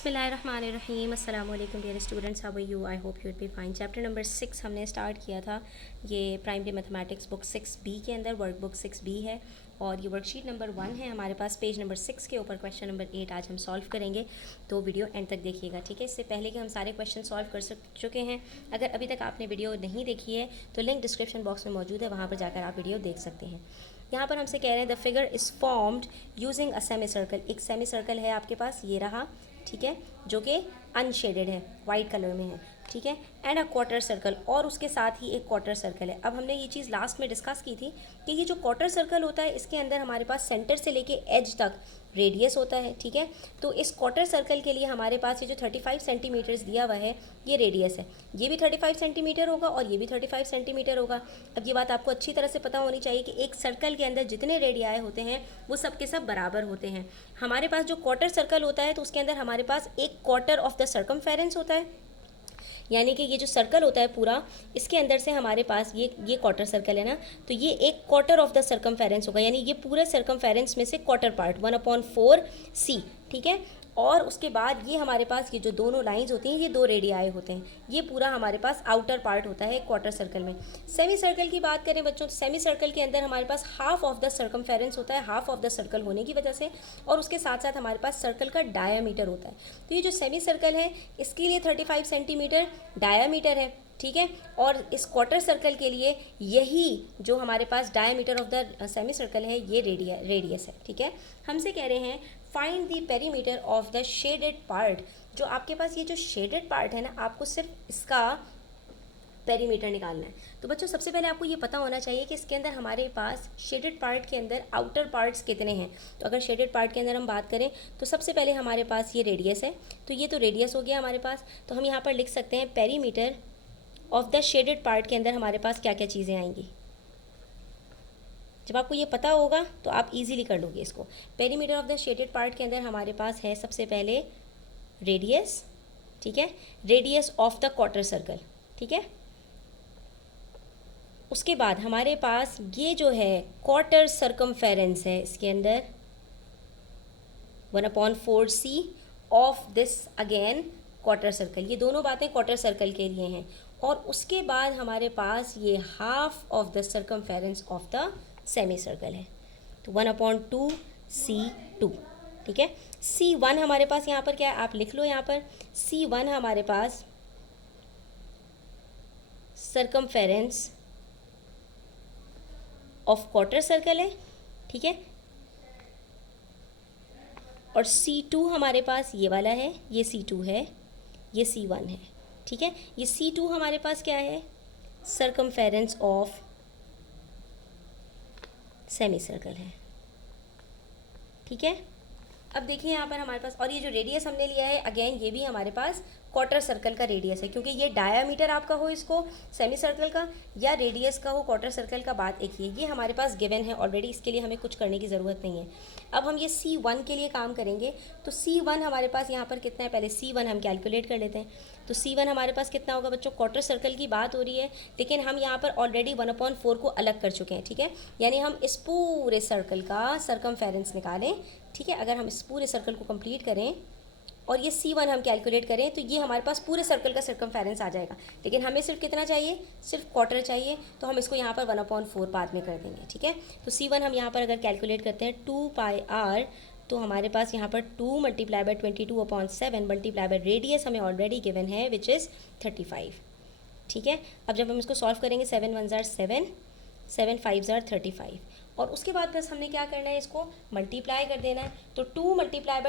बिस्मिल्लाहिर्रहमानिर्रहीम अस्सलाम वालेकुम dear students, how are you? I hope you will be fine. Chapter number 6 हमने start किया था। ये प्राइमरी मैथमेटिक्स बुक 6B के अंदर वर्क बुक 6B है और ये वर्कशीट नंबर 1 है हमारे पास। पेज नंबर 6 के ऊपर क्वेश्चन नंबर 8 आज हम सॉल्व करेंगे, तो वीडियो एंड तक देखिएगा, ठीक है। इससे पहले कि हम सारे क्वेश्चन सॉल्व कर चुके हैं, अगर अभी तक आपने वीडियो नहीं देखी है तो लिंक डिस्क्रिप्शन बॉक्स में मौजूद है, वहाँ पर जाकर आप वीडियो देख सकते हैं। यहाँ पर हमसे कह रहे हैं the figure is formed using a semi circle. एक सेमी सर्कल है आपके पास, ये रहा, ठीक है, जो कि अनशेडेड है, वाइट कलर में है, ठीक है, एंड अ क्वार्टर सर्कल, और उसके साथ ही एक क्वार्टर सर्कल है। अब हमने ये चीज़ लास्ट में डिस्कस की थी कि ये जो क्वार्टर सर्कल होता है इसके अंदर हमारे पास सेंटर से लेके एज तक रेडियस होता है, ठीक है। तो इस क्वार्टर सर्कल के लिए हमारे पास ये जो 35 सेंटीमीटर्स दिया हुआ है ये रेडियस है, ये भी 35 सेंटीमीटर होगा और ये भी 35 सेंटीमीटर होगा। अब ये बात आपको अच्छी तरह से पता होनी चाहिए कि एक सर्कल के अंदर जितने रेडियाई होते हैं वो सब के सब बराबर होते हैं। हमारे पास जो क्वार्टर सर्कल होता है तो उसके अंदर हमारे पास एक क्वार्टर ऑफ द सर्कमफेरेंस होता है, यानी कि ये जो सर्कल होता है पूरा, इसके अंदर से हमारे पास ये क्वार्टर सर्कल है ना, तो ये एक क्वार्टर ऑफ द सर्कमफेरेंस होगा, यानी ये पूरे सर्कमफेरेंस में से क्वार्टर पार्ट 1/4C, ठीक है। और उसके बाद ये हमारे पास ये जो दोनों लाइंस होती हैं ये दो रेडियाई होते हैं, ये पूरा हमारे पास आउटर पार्ट होता है क्वार्टर सर्कल में। सेमी सर्कल की बात करें बच्चों, तो सेमी सर्कल के अंदर हमारे पास हाफ ऑफ द सर्कमफेरेंस होता है, हाफ ऑफ द सर्कल होने की वजह से, और उसके साथ साथ हमारे पास सर्कल का डायामीटर होता है। तो ये जो सेमी सर्कल है इसके लिए 35 सेंटीमीटर डायामीटर है, ठीक है। और इस क्वार्टर सर्कल के लिए यही जो हमारे पास diameter of the semi circle है ये रेडियस है, ठीक है। हमसे कह रहे हैं find the perimeter of the shaded part. जो आपके पास ये जो शेडेड पार्ट है ना, आपको सिर्फ इसका पेरीमीटर निकालना है। तो बच्चों सबसे पहले आपको ये पता होना चाहिए कि इसके अंदर हमारे पास शेडेड पार्ट के अंदर आउटर पार्ट्स कितने हैं। तो अगर शेडेड पार्ट के अंदर हम बात करें तो सबसे पहले हमारे पास ये रेडियस है, तो ये तो रेडियस हो गया हमारे पास। तो हम यहाँ पर लिख सकते हैं perimeter of the shaded part के अंदर हमारे पास क्या क्या चीज़ें आएंगी। जब आपको ये पता होगा तो आप इजीली कर लोगे इसको। Perimeter of the shaded part के अंदर हमारे पास है सबसे पहले रेडियस, ठीक है, radius of the quarter circle, ठीक है। उसके बाद हमारे पास ये जो है क्वार्टर सर्कमफेरेंस है, इसके अंदर 1/4C of this again quarter circle, ये दोनों बातें क्वार्टर सर्कल के लिए हैं। और उसके बाद हमारे पास ये half of the circumference of the semi circle है, तो 1/2C2, ठीक है। C1 हमारे पास यहाँ पर क्या है, आप लिख लो यहाँ पर, C1 हमारे पास सर्कमफेरेंस ऑफ क्वार्टर सर्कल है, ठीक है। और C2 हमारे पास ये वाला है, ये C2 है, ये C1 है, ठीक है। ये C2 हमारे पास क्या है, सर्कमफेरेंस ऑफ सेमी सर्कल है, ठीक है। अब देखिए यहाँ पर हमारे पास, और ये जो रेडियस हमने लिया है अगेन ये भी हमारे पास क्वार्टर सर्कल का रेडियस है, क्योंकि ये डायामीटर आपका हो इसको सेमी सर्कल का या रेडियस का हो क्वार्टर सर्कल का, बात एक ही है। ये हमारे पास गिवन है ऑलरेडी, इसके लिए हमें कुछ करने की ज़रूरत नहीं है। अब हम ये C1 के लिए काम करेंगे। तो C1 हमारे पास यहाँ पर कितना है, पहले C1 हम कैलकुलेट कर लेते हैं। तो C1 हमारे पास कितना होगा बच्चों, क्वार्टर सर्कल की बात हो रही है लेकिन हम यहाँ पर ऑलरेडी 1/4 को अलग कर चुके हैं, ठीक है। यानी हम इस पूरे सर्कल का सर्कमफेरेंस निकालें, ठीक है। अगर हम इस पूरे सर्कल को कंप्लीट करें और ये C1 हम कैलकुलेट करें तो ये हमारे पास पूरे सर्कल का सर्कमफेरेंस आ जाएगा, लेकिन हमें सिर्फ कितना चाहिए, सिर्फ क्वार्टर चाहिए। तो हम इसको यहाँ पर 1/4 बाद में कर देंगे, ठीक है। तो C1 हम यहाँ पर अगर कैलकुलेट करते हैं 2πr, तो हमारे पास यहाँ पर 2 × 22/7 मल्टीप्लाई बाय रेडियस हमें ऑलरेडी गिवन है विच इज़ 35, ठीक है। अब जब हम इसको सॉल्व करेंगे 7 × 1 = 7, 7 × 5 = 35, और उसके बाद बस हमने क्या करना है, इसको मल्टीप्लाई कर देना है। तो 2 ×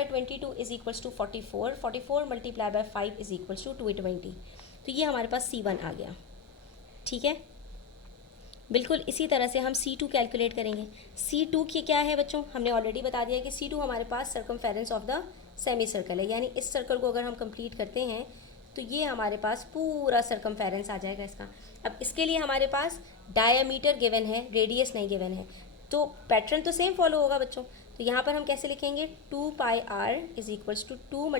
22 is equals to 44, 44 × 5 is equals to 220। तो ये हमारे पास C1 आ गया, ठीक है। बिल्कुल इसी तरह से हम C2 कैलकुलेट करेंगे। C2 की क्या है बच्चों, हमने ऑलरेडी बता दिया कि C2 हमारे पास circumference of the semi circle है, यानी इस सर्कल को अगर हम कंप्लीट करते हैं तो ये हमारे पास पूरा सर्कमफेरेंस आ जाएगा इसका। अब इसके लिए हमारे पास डायामीटर गिवन है, रेडियस नहीं गिवन है, तो पैटर्न तो सेम फॉलो होगा बच्चों। तो यहाँ पर हम कैसे लिखेंगे, 2πr is equals to 2 ×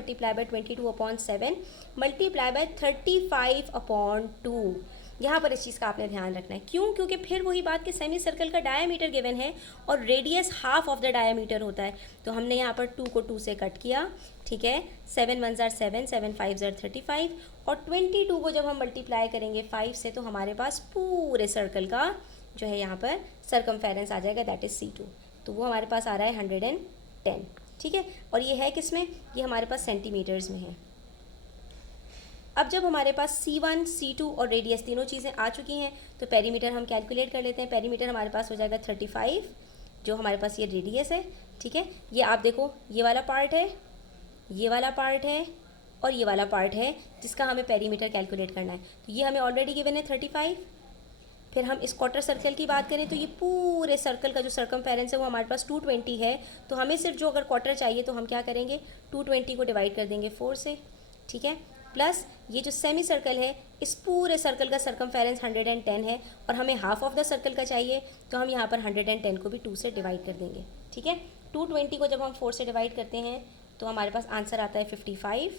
22/7 multiply by 35/2। यहाँ पर इस चीज़ का आपने ध्यान रखना है। क्यों? क्योंकि फिर वही बात कि सेमी सर्कल का डायमीटर गिवन है और radius half of the diameter होता है। तो हमने यहाँ पर 2 को 2 से कट किया, ठीक है। 7 1 = 7, 7 5 = 35 और 22 को जब हम मल्टीप्लाई करेंगे 5 से तो हमारे पास पूरे सर्कल का जो है यहाँ पर सरकमफेरेंस आ जाएगा, दैट इज़ C2। तो वो हमारे पास आ रहा है 110, ठीक है। और ये है किस में? ये हमारे पास सेंटीमीटर्स में है। अब जब हमारे पास C1, C2 और रेडियस तीनों चीज़ें आ चुकी हैं तो पेरीमीटर हम कैलकुलेट कर लेते हैं। पेरीमीटर हमारे पास हो जाएगा 35, जो हमारे पास ये रेडियस है, ठीक है। ये आप देखो, ये वाला पार्ट है, ये वाला पार्ट है और ये वाला पार्ट है जिसका हमें पेरीमीटर कैलकुलेट करना है। तो ये हमें ऑलरेडी गिवन है 35। फिर हम इस क्वार्टर सर्कल की बात करें तो ये पूरे सर्कल का जो सरकमफेरेंस है वो हमारे पास 220 है। तो हमें सिर्फ जो अगर क्वार्टर चाहिए तो हम क्या करेंगे, 220 को डिवाइड कर देंगे 4 से, ठीक है। प्लस ये जो सेमी सर्कल है, इस पूरे सर्कल का सरकमफेरेंस 110 है और हमें हाफ ऑफ द सर्कल का चाहिए तो हम यहाँ पर 110 को भी 2 से डिवाइड कर देंगे, ठीक है। 220 को जब हम 4 से डिवाइड करते हैं तो हमारे पास आंसर आता है 55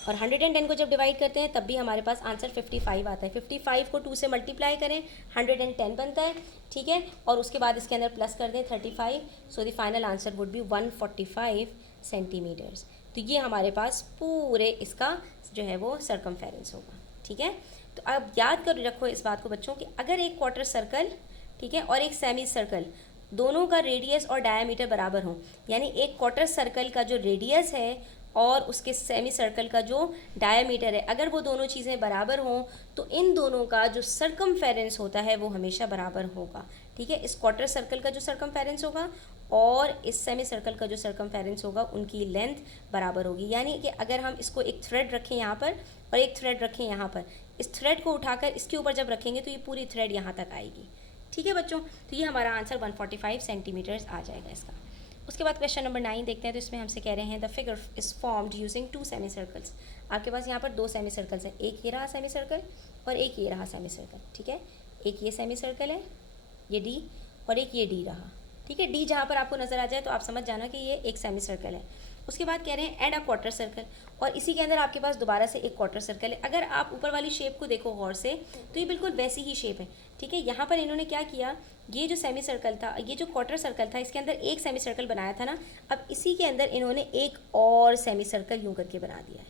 और 110 को जब डिवाइड करते हैं तब भी हमारे पास आंसर 55 आता है। 55 को 2 से मल्टीप्लाई करें, 110 बनता है, ठीक है। और उसके बाद इसके अंदर प्लस कर दें 35, so the final answer would be 145 centimetres. तो ये हमारे पास पूरे इसका जो है वो सरकमफेरेंस होगा, ठीक है। तो अब याद कर रखो इस बात को बच्चों कि अगर एक क्वार्टर सर्कल, ठीक है, और एक सेमी सर्कल, दोनों का रेडियस और डायमीटर बराबर हो, यानी एक क्वार्टर सर्कल का जो रेडियस है और उसके सेमी सर्कल का जो डायमीटर है, अगर वो दोनों चीज़ें बराबर हों तो इन दोनों का जो सरकमफेरेंस होता है वो हमेशा बराबर होगा, ठीक है। इस क्वार्टर सर्कल का जो सरकमफेरेंस होगा और इस सेमी सर्कल का जो सरकमफेरेंस होगा उनकी लेंथ बराबर होगी। यानी कि अगर हम इसको एक थ्रेड रखें यहाँ पर और एक थ्रेड रखें यहाँ पर, इस थ्रेड को उठाकर इसके ऊपर जब रखेंगे तो ये पूरी थ्रेड यहाँ तक आएगी, ठीक है बच्चों। तो ये हमारा आंसर 145 सेंटीमीटर्स आ जाएगा इसका। उसके बाद क्वेश्चन नंबर 9 देखते हैं। तो इसमें हमसे कह रहे हैं the figure is formed using 2 semi circles. आपके पास यहाँ पर 2 सेमी सर्कल्स हैं, एक ये रहा सेमी सर्कल और एक ये रहा सेमी सर्कल, ठीक है। एक ये सेमी सर्कल है, ये डी, और एक ये डी रहा, ठीक है। डी जहाँ पर आपको नज़र आ जाए तो आप समझ जाना कि ये एक सेमी सर्कल है। उसके बाद कह रहे हैं एंड अ क्वार्टर सर्कल, और इसी के अंदर आपके पास दोबारा से एक क्वार्टर सर्कल है। अगर आप ऊपर वाली शेप को देखो गौर से तो ये बिल्कुल वैसी ही शेप है, ठीक है। यहाँ पर इन्होंने क्या किया, ये जो सेमी सर्कल था, ये जो क्वार्टर सर्कल था, इसके अंदर एक सेमी सर्कल बनाया था ना, अब इसी के अंदर इन्होंने एक और सेमी सर्कल यूँ करके बना दिया है।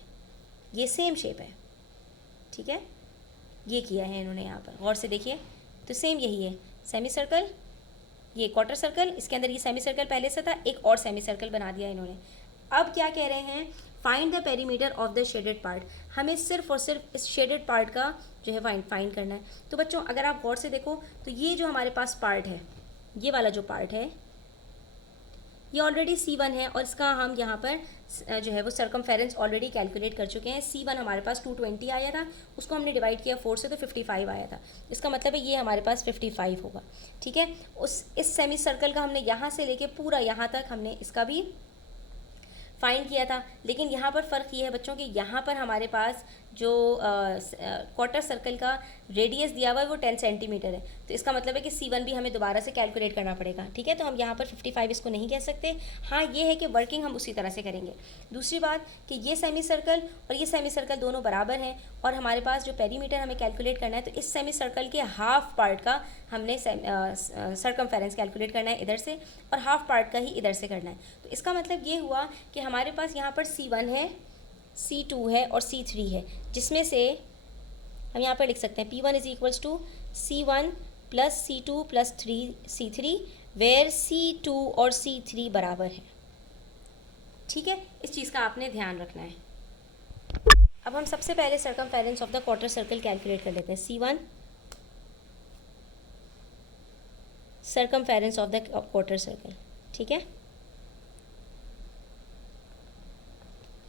ये सेम शेप है, ठीक है, ये किया है इन्होंने यहाँ पर, गौर से देखिए। तो सेम यही है, सेमी सर्कल, ये क्वार्टर सर्कल, इसके अंदर ये सेमी सर्कल पहले से था, एक और सेमी सर्कल बना दिया इन्होंने। अब क्या कह रहे हैं, find the perimeter of the shaded part. हमें सिर्फ और सिर्फ इस शेडेड पार्ट का जो है फाइंड करना है। तो बच्चों अगर आप गौर से देखो तो ये जो हमारे पास पार्ट है, ये वाला जो पार्ट है, ये ऑलरेडी C1 है और इसका हम यहाँ पर जो है वो सरकमफेरेंस ऑलरेडी कैलकुलेट कर चुके हैं। C1 हमारे पास 220 आया था, उसको हमने डिवाइड किया 4 से तो 55 आया था। इसका मतलब है ये हमारे पास 55 होगा, ठीक है। इस सेमी सर्कल का हमने यहाँ से लेके पूरा यहाँ तक हमने इसका भी फाइंड किया था। लेकिन यहाँ पर फ़र्क ये है बच्चों कि यहाँ पर हमारे पास जो क्वार्टर सर्कल का रेडियस दिया हुआ है वो 10 सेंटीमीटर है। तो इसका मतलब है कि C1 भी हमें दोबारा से कैलकुलेट करना पड़ेगा, ठीक है। तो हम यहाँ पर 55 इसको नहीं कह सकते। हाँ ये है कि वर्किंग हम उसी तरह से करेंगे। दूसरी बात कि ये सेमी सर्कल और ये सेमी सर्कल दोनों बराबर हैं और हमारे पास जो पेरीमीटर हमें कैलकुलेट करना है तो इस सेमी सर्कल के हाफ पार्ट का हमने सरकमफेरेंस कैलकुलेट करना है इधर से और हाफ पार्ट का ही इधर से करना है। तो इसका मतलब ये हुआ कि हमारे पास यहाँ पर C1 है, C2 है और C3 है, जिसमें से हम यहाँ पर लिख सकते हैं P1 = C1 + C2 + C3 where C2 और C3 बराबर है, ठीक है। इस चीज़ का आपने ध्यान रखना है। अब हम सबसे पहले circumference of the quarter circle calculate कर लेते हैं। C1 circumference of the quarter circle, ठीक है।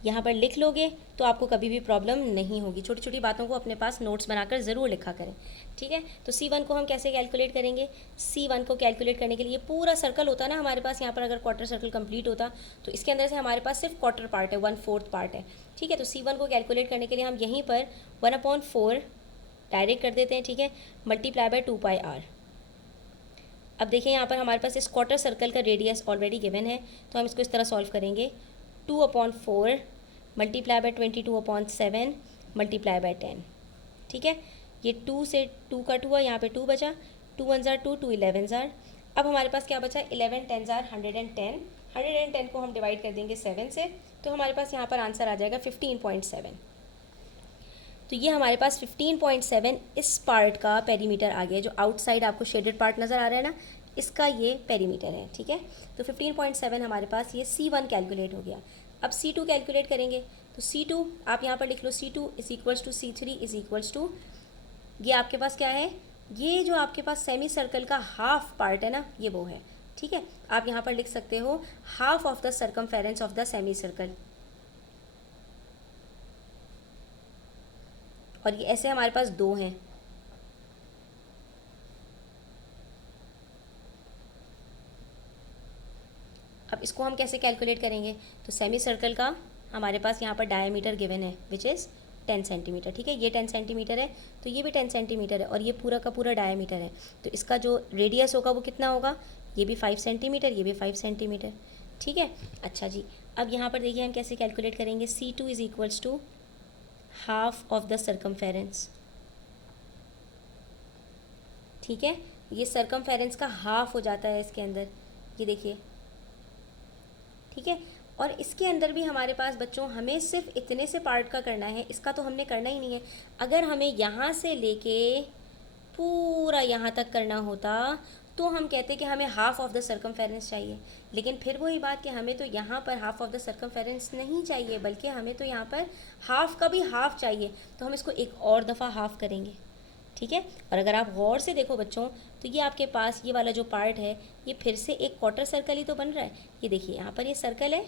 यहाँ पर लिख लोगे तो आपको कभी भी प्रॉब्लम नहीं होगी। छोटी छोटी बातों को अपने पास नोट्स बनाकर ज़रूर लिखा करें, ठीक है। तो C1 को हम कैसे कैलकुलेट करेंगे, C1 को कैलकुलेट करने के लिए पूरा सर्कल होता ना हमारे पास, यहाँ पर अगर क्वार्टर सर्कल कंप्लीट होता तो इसके अंदर से हमारे पास सिर्फ क्वार्टर पार्ट है, 1/4 पार्ट है, ठीक है। तो C1 को कैलकुलेट करने के लिए हम यहीं पर 1/4 डायरेक्ट कर देते हैं, ठीक है, मल्टीप्लाई बाय 2πr। अब देखिए यहाँ पर हमारे पास इस क्वार्टर सर्कल का रेडियस ऑलरेडी गिवन है तो हम इसको इस तरह सॉल्व करेंगे। 2/4 मल्टीप्लाई बाय 22/7 मल्टीप्लाई बाय 10। ठीक है, ये 2 से 2 कट हुआ, यहाँ पे 2 बचा, 2 1 ज़ार 2, 2 11 ज़ार। अब हमारे पास क्या बचा, 11 10 ज़ार 110। 110 को हम डिवाइड कर देंगे 7 से, तो हमारे पास यहाँ पर आंसर आ जाएगा 15.7। तो ये हमारे पास 15.7 इस पार्ट का पेरीमीटर आ गया, जो आउटसाइड आपको शेडेड पार्ट नज़र आ रहा है ना, इसका ये पेरीमीटर है। ठीक है, तो 15.7 हमारे पास ये C1 कैलकुलेट हो गया। अब C2 कैलकुलेट करेंगे, तो C2 आप यहाँ पर लिख लो, C2 is equals to C3 is equals to, ये आपके पास क्या है, ये जो आपके पास सेमी सर्कल का हाफ पार्ट है ना, ये वो है। ठीक है, आप यहाँ पर लिख सकते हो half of the circumference of the semi circle, और ये ऐसे हमारे पास 2 हैं। अब इसको हम कैसे कैलकुलेट करेंगे, तो सेमी सर्कल का हमारे पास यहाँ पर डायमीटर गिवन है विच इज़ 10 सेंटीमीटर। ठीक है, ये 10 सेंटीमीटर है, तो ये भी 10 सेंटीमीटर है, और ये पूरा का पूरा डायमीटर है, तो इसका जो रेडियस होगा वो कितना होगा, ये भी 5 सेंटीमीटर, ये भी 5 सेंटीमीटर। ठीक है, अच्छा जी, अब यहाँ पर देखिए हम कैसे कैलकुलेट करेंगे, C2 is equals to half of the circumference. ठीक है, ये सर्कमफेरेंस का हाफ हो जाता है इसके अंदर, ये देखिए। ठीक है, और इसके अंदर भी हमारे पास बच्चों हमें सिर्फ इतने से पार्ट का करना है, इसका तो हमने करना ही नहीं है। अगर हमें यहाँ से लेके पूरा यहाँ तक करना होता तो हम कहते कि हमें हाफ ऑफ द सर्कमफेरेंस चाहिए, लेकिन फिर वही बात कि हमें तो यहाँ पर हाफ ऑफ द सर्कमफेरेंस नहीं चाहिए, बल्कि हमें तो यहाँ पर हाफ का भी हाफ चाहिए, तो हम इसको एक और दफ़ा हाफ करेंगे। ठीक है, और अगर आप गौर से देखो बच्चों, तो ये आपके पास ये वाला जो पार्ट है, ये फिर से एक क्वार्टर सर्कल ही तो बन रहा है। ये देखिए यहाँ पर ये सर्कल है,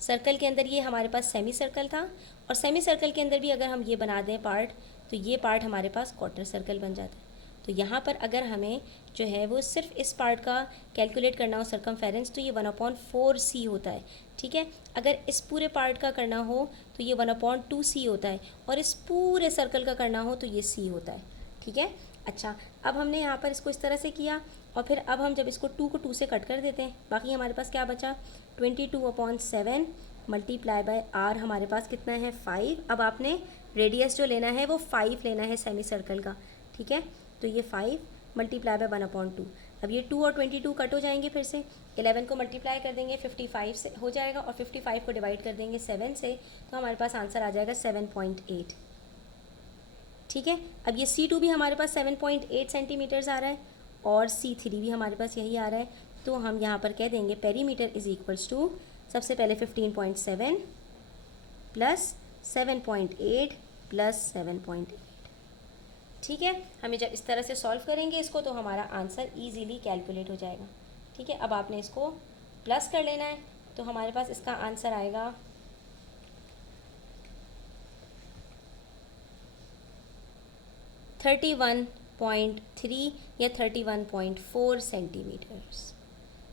सर्कल के अंदर ये हमारे पास सेमी सर्कल था, और सेमी सर्कल के अंदर भी अगर हम ये बना दें पार्ट, तो ये पार्ट हमारे पास क्वार्टर सर्कल बन जाता है। तो यहाँ पर अगर हमें जो है वो सिर्फ इस पार्ट का कैलकुलेट करना हो सर्कमफेरेंस, तो ये 1/4C होता है। ठीक है, अगर इस पूरे पार्ट का करना हो तो ये 1/2C होता है, और इस पूरे सर्कल का करना हो तो ये C होता है। ठीक है, अच्छा, अब हमने यहाँ पर इसको इस तरह से किया, और फिर अब हम जब इसको 2 को 2 से कट कर देते हैं, बाकी हमारे पास क्या बचा, 22/7 मल्टीप्लाई बाय R हमारे पास कितना है 5। अब आपने रेडियस जो लेना है वो 5 लेना है सेमी सर्कल का। ठीक है, तो ये 5 मल्टीप्लाई बाय 1/2। अब ये 2 और 22 कट हो जाएंगे, फिर से 11 को मल्टीप्लाई कर देंगे 55 से हो जाएगा, और 55 को डिवाइड कर देंगे 7 से, तो हमारे पास आंसर आ जाएगा 7.8। ठीक है, अब ये C2 भी हमारे पास 7.8 सेंटीमीटर्स आ रहा है, और C3 भी हमारे पास यही आ रहा है, तो हम यहाँ पर कह देंगे पेरीमीटर इज़ इक्वल्स टू, सबसे पहले 15.7 प्लस 7.8 प्लस 7.8। ठीक है, हमें जब इस तरह से सॉल्व करेंगे इसको, तो हमारा आंसर इजीली कैलकुलेट हो जाएगा। ठीक है, अब आपने इसको प्लस कर लेना है, तो हमारे पास इसका आंसर आएगा 31.3 या 31.4 सेंटीमीटर्स।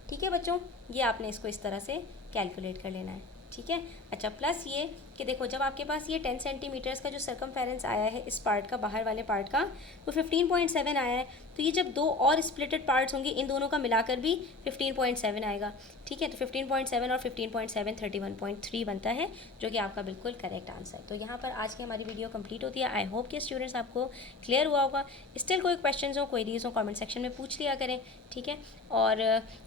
ठीक है बच्चों, ये आपने इसको इस तरह से कैलकुलेट कर लेना है। ठीक है, अच्छा, प्लस ये कि देखो जब आपके पास ये 10 सेंटीमीटर्स का जो सर्कमफेरेंस आया है इस पार्ट का, बाहर वाले पार्ट का, वो 15.7 आया है, तो ये जब 2 और स्प्लिटेड पार्ट्स होंगे, इन दोनों का मिलाकर भी 15.7 आएगा। ठीक है, तो 15.7 और 15.7 31.3 बनता है, जो कि आपका बिल्कुल करेक्ट आंसर। तो यहाँ पर आज की हमारी वीडियो कंप्लीट होती है। आई होप कि स्टूडेंट्स आपको क्लियर हुआ होगा। स्टिल कोई क्वेश्चन हो, क्वेरीज हो, कमेंट सेक्शन में पूछ लिया करें। ठीक है, और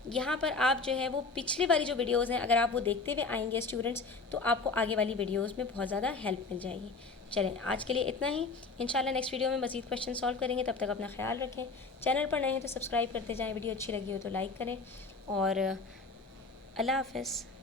यहाँ पर आप जो है वो पिछली वाली जो वीडियोज़ हैं, अगर आप वो देखते हुए आएंगे स्टूडेंट्स, तो आपको आगे वाली वीडियोज़ में बहुत ज़्यादा हेल्प मिल जाएगी। चलें, आज के लिए इतना ही। इंशाल्लाह नेक्स्ट वीडियो में मज़ीद क्वेश्चन सॉल्व करेंगे। तब तक अपना ख्याल रखें। चैनल पर नए हैं तो सब्सक्राइब करते जाएं, वीडियो अच्छी लगी हो तो लाइक करें, और अल्लाह हाफ़िज़।